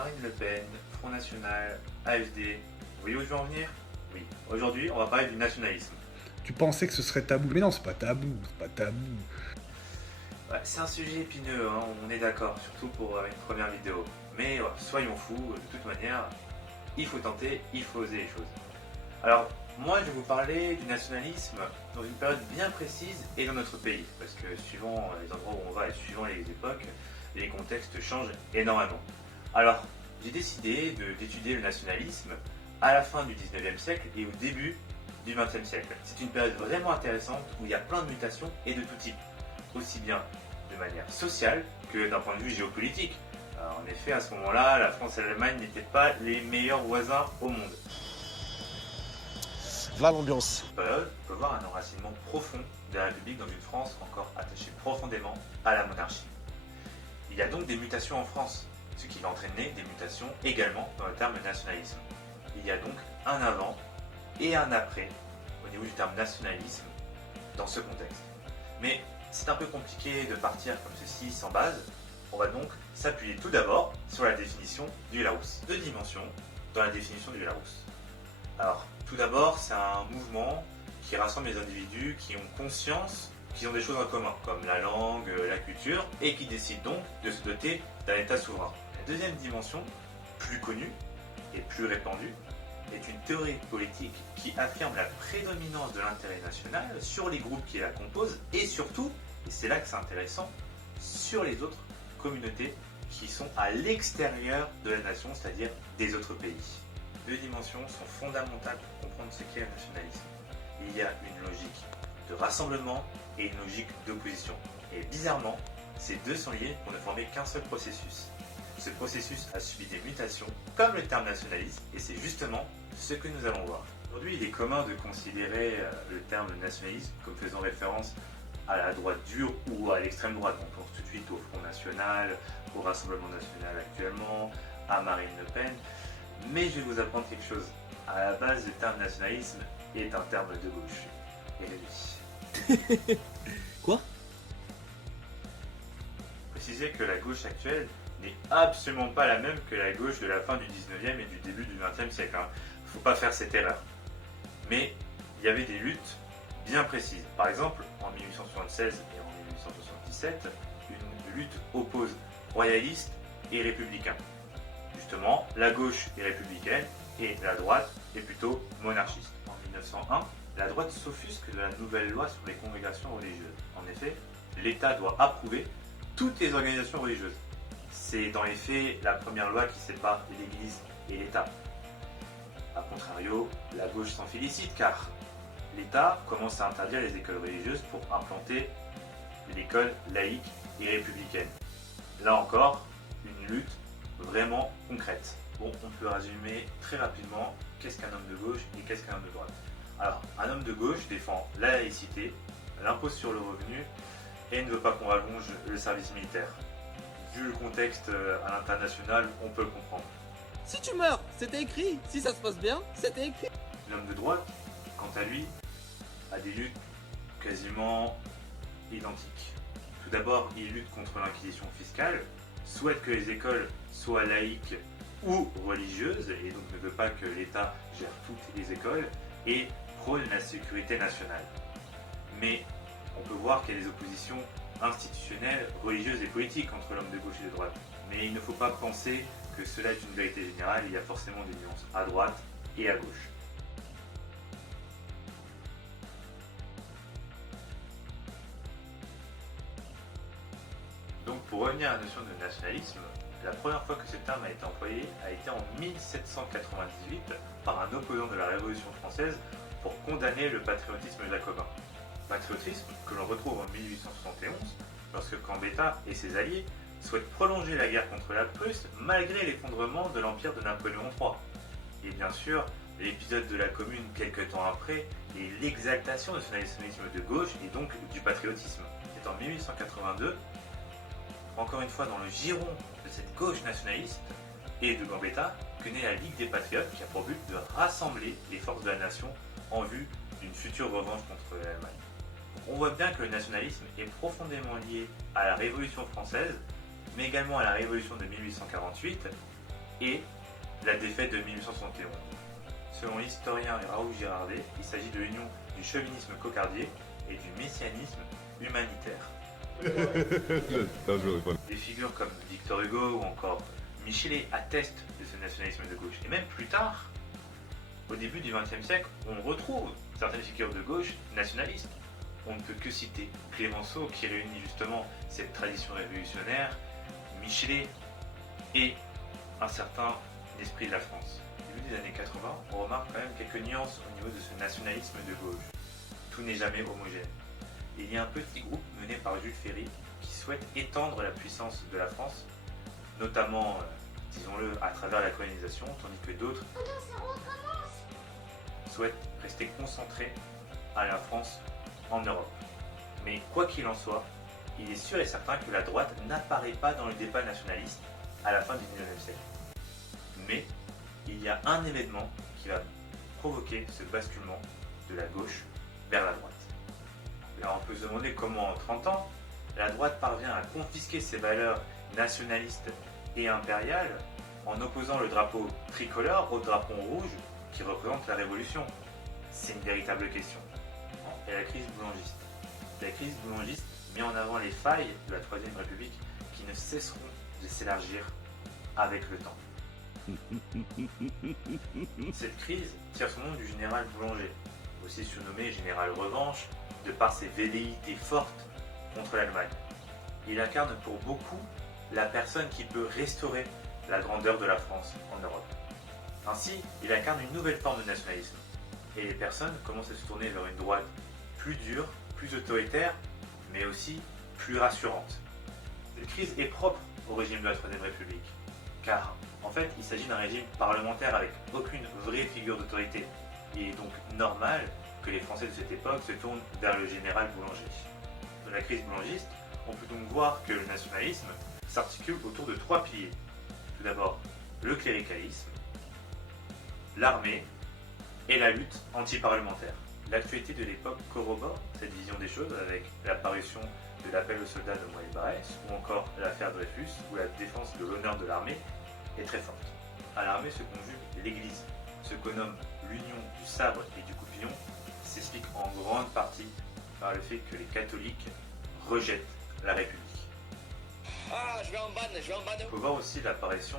Marine Le Pen, Front National, AfD. Vous voyez où je veux en venir? Oui. Aujourd'hui, on va parler du nationalisme. Tu pensais que ce serait tabou, mais non, c'est pas tabou, c'est pas tabou. Ouais, c'est un sujet épineux, hein, on est d'accord, surtout pour une première vidéo. Mais soyons fous, de toute manière, il faut tenter, il faut oser les choses. Alors, moi je vais vous parler du nationalisme dans une période bien précise et dans notre pays. Parce que suivant les endroits où on va et suivant les époques, les contextes changent énormément. Alors, j'ai décidé d'étudier le nationalisme à la fin du 19e siècle et au début du 20e siècle. C'est une période vraiment intéressante où il y a plein de mutations et de tout type. Aussi bien de manière sociale que d'un point de vue géopolitique. En effet, à ce moment-là, la France et l'Allemagne n'étaient pas les meilleurs voisins au monde. Voilà l'ambiance. Cette période peut voir un enracinement profond de la République dans une France encore attachée profondément à la monarchie. Il y a donc des mutations en France, ce qui va entraîner des mutations également dans le terme nationalisme. Il y a donc un avant et un après au niveau du terme nationalisme dans ce contexte. Mais c'est un peu compliqué de partir comme ceci sans base. On va donc s'appuyer tout d'abord sur la définition du Larousse. Deux dimensions dans la définition du Larousse. Alors, tout d'abord, c'est un mouvement qui rassemble les individus qui ont conscience qu'ils ont des choses en commun, comme la langue, la culture, et qui décident donc de se doter d'un État souverain. La deuxième dimension, plus connue et plus répandue, est une théorie politique qui affirme la prédominance de l'intérêt national sur les groupes qui la composent, et surtout, et c'est là que c'est intéressant, sur les autres communautés qui sont à l'extérieur de la nation, c'est-à-dire des autres pays. Deux dimensions sont fondamentales pour comprendre ce qu'est le nationalisme. Il y a une logique de rassemblement et une logique d'opposition. Et bizarrement, ces deux sont liés pour ne former qu'un seul processus. Ce processus a subi des mutations, comme le terme nationalisme, et c'est justement ce que nous allons voir. Aujourd'hui, il est commun de considérer le terme nationalisme comme faisant référence à la droite dure ou à l'extrême droite. On pense tout de suite au Front National, au Rassemblement National actuellement, à Marine Le Pen. Mais je vais vous apprendre quelque chose. À la base, le terme nationalisme est un terme de gauche. Et lui. Quoi? Préciser que la gauche actuelle n'est absolument pas la même que la gauche de la fin du 19e et du début du 20e siècle. Faut pas faire cette erreur. Mais il y avait des luttes bien précises. Par exemple, en 1876 et en 1877, une lutte oppose royalistes et républicains. Justement, la gauche est républicaine et la droite est plutôt monarchiste. En 1901, la droite s'offusque de la nouvelle loi sur les congrégations religieuses. En effet, l'État doit approuver toutes les organisations religieuses. C'est dans les faits la première loi qui sépare l'Église et l'État. A contrario, la gauche s'en félicite car l'État commence à interdire les écoles religieuses pour implanter l'école laïque et républicaine. Là encore, une lutte vraiment concrète. Bon, on peut résumer très rapidement qu'est-ce qu'un homme de gauche et qu'est-ce qu'un homme de droite. Alors, un homme de gauche défend la laïcité, l'impôt sur le revenu et ne veut pas qu'on rallonge le service militaire. Vu le contexte à l'international, on peut le comprendre. Si tu meurs, c'était écrit. Si ça se passe bien, c'était écrit. L'homme de droite, quant à lui, a des luttes quasiment identiques. Tout d'abord, il lutte contre l'inquisition fiscale, souhaite que les écoles soient laïques ou religieuses, et donc ne veut pas que l'État gère toutes les écoles, et prône la sécurité nationale. Mais on peut voir qu'il y a des oppositions institutionnelles, religieuses et politiques entre l'homme de gauche et de droite. Mais il ne faut pas penser que cela est une vérité générale, il y a forcément des nuances à droite et à gauche. Donc pour revenir à la notion de nationalisme, la première fois que ce terme a été employé a été en 1798 par un opposant de la Révolution française pour condamner le patriotisme jacobin. Patriotisme que l'on retrouve en 1871 lorsque Gambetta et ses alliés souhaitent prolonger la guerre contre la Prusse malgré l'effondrement de l'empire de Napoléon III. Et bien sûr, l'épisode de la Commune quelques temps après et l'exaltation de ce nationalisme de gauche et donc du patriotisme. C'est en 1882, encore une fois dans le giron de cette gauche nationaliste et de Gambetta, que naît la Ligue des Patriotes qui a pour but de rassembler les forces de la nation en vue d'une future revanche contre l'Allemagne. On voit bien que le nationalisme est profondément lié à la Révolution française, mais également à la Révolution de 1848 et la défaite de 1871. Selon l'historien Raoul Girardet, il s'agit de l'union du chauvinisme cocardier et du messianisme humanitaire. Des figures comme Victor Hugo ou encore Michelet attestent de ce nationalisme de gauche. Et même plus tard, au début du XXe siècle, on retrouve certaines figures de gauche nationalistes. On ne peut que citer Clémenceau qui réunit justement cette tradition révolutionnaire, Michelet et un certain esprit de la France. Au début des années 80, on remarque quand même quelques nuances au niveau de ce nationalisme de gauche. Tout n'est jamais homogène. Il y a un petit groupe mené par Jules Ferry qui souhaite étendre la puissance de la France, notamment, disons-le, à travers la colonisation, tandis que d'autres souhaitent rester concentrés à la France en Europe. Mais quoi qu'il en soit, il est sûr et certain que la droite n'apparaît pas dans le débat nationaliste à la fin du XIXe siècle. Mais il y a un événement qui va provoquer ce basculement de la gauche vers la droite. Là, on peut se demander comment en 30 ans, la droite parvient à confisquer ses valeurs nationalistes et impériales en opposant le drapeau tricolore au drapeau rouge qui représente la révolution. C'est une véritable question. Et la crise boulangiste. La crise boulangiste met en avant les failles de la Troisième République qui ne cesseront de s'élargir avec le temps. Cette crise tire son nom du général Boulanger, aussi surnommé général Revanche, de par ses velléités fortes contre l'Allemagne. Il incarne pour beaucoup la personne qui peut restaurer la grandeur de la France en Europe. Ainsi, il incarne une nouvelle forme de nationalisme. Et les personnes commencent à se tourner vers une droite plus dure, plus autoritaire, mais aussi plus rassurante. Cette crise est propre au régime de la Troisième République, car en fait, il s'agit d'un régime parlementaire avec aucune vraie figure d'autorité. Il est donc normal que les Français de cette époque se tournent vers le général Boulanger. Dans la crise boulangiste, on peut donc voir que le nationalisme s'articule autour de trois piliers. Tout d'abord, le cléricalisme, l'armée et la lutte anti-parlementaire. L'actualité de l'époque corrobore cette vision des choses avec l'apparition de l'appel aux soldats de Moët-Barès ou encore l'affaire Dreyfus où la défense de l'honneur de l'armée est très forte. À l'armée se conjugue l'Église. Ce qu'on nomme l'union du sabre et du coupillon s'explique en grande partie par le fait que les catholiques rejettent la République. Ah, je vais en banne. Il faut voir aussi l'apparition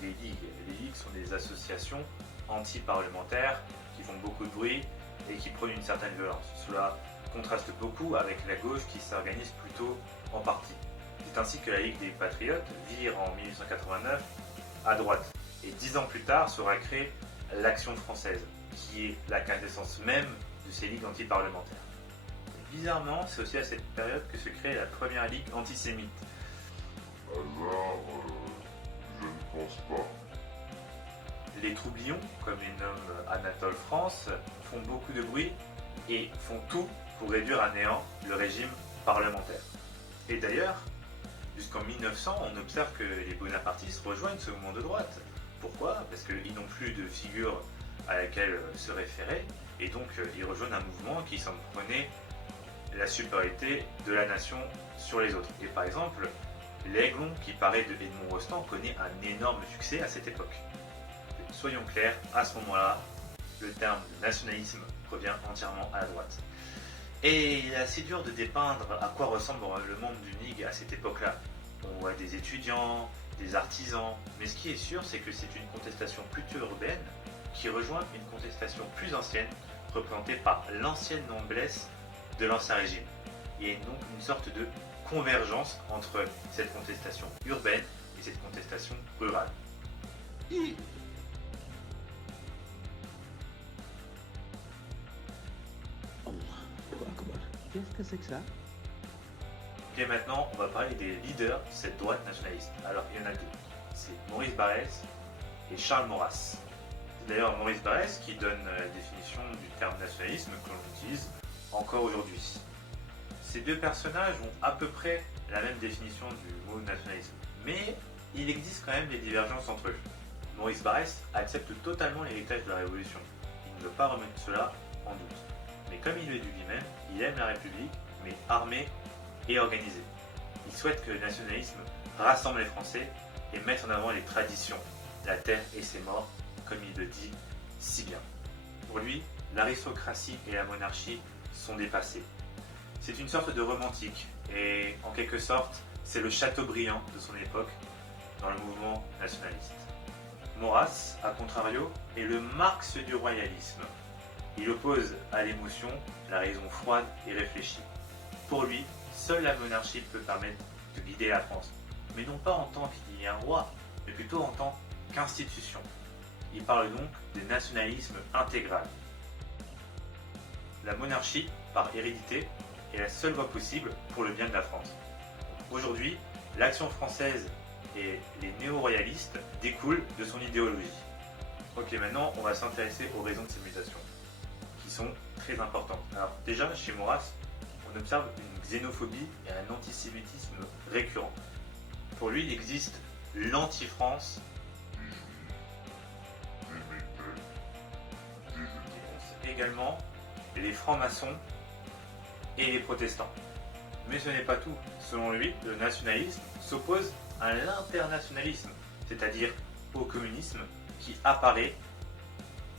des ligues. Les ligues sont des associations anti-parlementaires qui font beaucoup de bruit et qui prônent une certaine violence. Cela contraste beaucoup avec la gauche qui s'organise plutôt en parti. C'est ainsi que la Ligue des Patriotes vire en 1889 à droite. Et 10 ans plus tard sera créée l'Action française, qui est la quintessence même de ces ligues anti-parlementaires. Et bizarrement, c'est aussi à cette période que se crée la première ligue antisémite. Alors, je ne pense pas. Les troublions, comme les nomme Anatole France, font beaucoup de bruit et font tout pour réduire à néant le régime parlementaire. Et d'ailleurs, jusqu'en 1900, on observe que les bonapartistes rejoignent ce mouvement de droite. Pourquoi? Parce qu'ils n'ont plus de figure à laquelle se référer, et donc ils rejoignent un mouvement qui s'en prenait la supériorité de la nation sur les autres. Et par exemple, l'Aiglon, qui paraît de Edmond Rostand, connaît un énorme succès à cette époque. Soyons clairs, à ce moment-là, le terme de nationalisme revient entièrement à la droite. Et il est assez dur de dépeindre à quoi ressemble le monde du NIG à cette époque-là. On voit des étudiants, des artisans, mais ce qui est sûr, c'est que c'est une contestation plutôt urbaine qui rejoint une contestation plus ancienne, représentée par l'ancienne noblesse de l'ancien régime. Il y a donc une sorte de convergence entre cette contestation urbaine et cette contestation rurale. Qu'est-ce que c'est que ça? Ok, maintenant, on va parler des leaders de cette droite nationaliste. Alors, il y en a deux. C'est Maurice Barrès et Charles Maurras. C'est d'ailleurs Maurice Barrès qui donne la définition du terme nationalisme que l'on utilise encore aujourd'hui. Ces deux personnages ont à peu près la même définition du mot nationalisme. Mais il existe quand même des divergences entre eux. Maurice Barrès accepte totalement l'héritage de la Révolution. Il ne veut pas remettre cela en doute. Mais comme il le dit lui-même, il aime la République, mais armée et organisée. Il souhaite que le nationalisme rassemble les Français et mette en avant les traditions, la terre et ses morts, comme il le dit si bien. Pour lui, l'aristocratie et la monarchie sont dépassées. C'est une sorte de romantique, et en quelque sorte, c'est le Chateaubriand de son époque dans le mouvement nationaliste. Maurras, à contrario, est le Marx du royalisme. Il oppose à l'émotion la raison froide et réfléchie. Pour lui, seule la monarchie peut permettre de guider la France, mais non pas en tant qu'il y ait un roi, mais plutôt en tant qu'institution. Il parle donc de nationalisme intégral. La monarchie, par hérédité, est la seule voie possible pour le bien de la France. Aujourd'hui, l'Action française et les néo-royalistes découlent de son idéologie. Ok, maintenant on va s'intéresser aux raisons de ces mutations, qui sont très importantes. Alors déjà, chez Maurras, on observe une xénophobie et un antisémitisme récurrent. Pour lui, il existe l'anti-France, également les francs-maçons et les protestants. Mais ce n'est pas tout. Selon lui, le nationalisme s'oppose à l'internationalisme, c'est-à-dire au communisme qui apparaît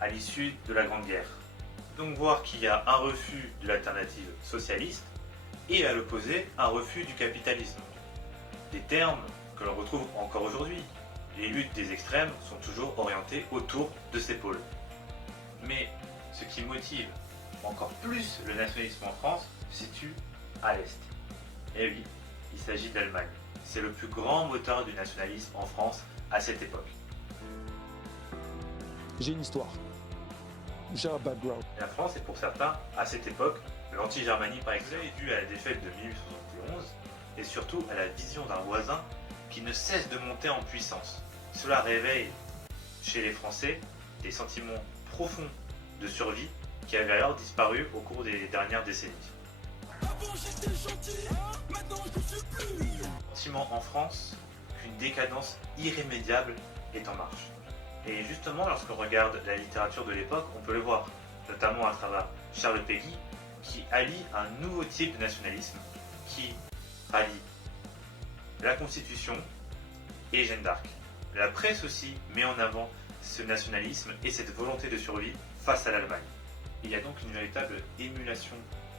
à l'issue de la Grande Guerre. Donc voir qu'il y a un refus de l'alternative socialiste et à l'opposé un refus du capitalisme. Des termes que l'on retrouve encore aujourd'hui. Les luttes des extrêmes sont toujours orientées autour de ces pôles. Mais ce qui motive encore plus le nationalisme en France se situe à l'Est. Et oui, il s'agit d'Allemagne. C'est le plus grand moteur du nationalisme en France à cette époque. J'ai une histoire. J'ai un background. La France est pour certains, à cette époque, l'anti-Germanie par exemple est due à la défaite de 1871 et surtout à la vision d'un voisin qui ne cesse de monter en puissance. Cela réveille chez les Français des sentiments profonds de survie qui avaient alors disparu au cours des dernières décennies. Sentiment en France qu'une décadence irrémédiable est en marche. Et justement, lorsqu'on regarde la littérature de l'époque, on peut le voir, notamment à travers Charles Péguy, qui allie un nouveau type de nationalisme qui rallie la Constitution et Jeanne d'Arc. La presse aussi met en avant ce nationalisme et cette volonté de survie face à l'Allemagne. Il y a donc une véritable émulation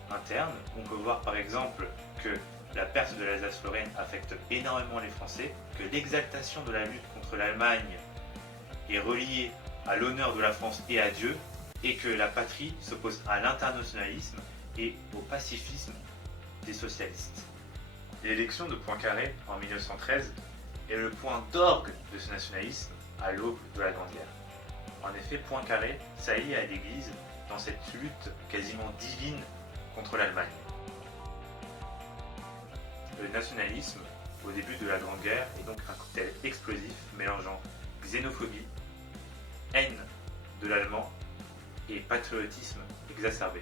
interne. On peut voir par exemple que la perte de l'Alsace-Lorraine affecte énormément les Français, que l'exaltation de la lutte contre l'Allemagne est reliée à l'honneur de la France et à Dieu, et que la patrie s'oppose à l'internationalisme et au pacifisme des socialistes. L'élection de Poincaré en 1913 est le point d'orgue de ce nationalisme à l'aube de la Grande Guerre. En effet, Poincaré s'allie à l'Église dans cette lutte quasiment divine contre l'Allemagne. Le nationalisme, au début de la Grande Guerre, est donc un cocktail explosif mélangeant xénophobie, haine de l'allemand et patriotisme exacerbé.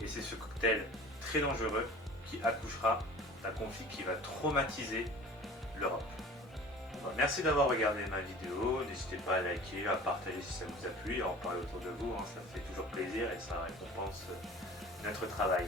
Et c'est ce cocktail très dangereux qui accouchera d'un conflit qui va traumatiser l'Europe. Merci d'avoir regardé ma vidéo, n'hésitez pas à liker, à partager si ça vous a plu et à en parler autour de vous, ça fait toujours plaisir et ça récompense notre travail.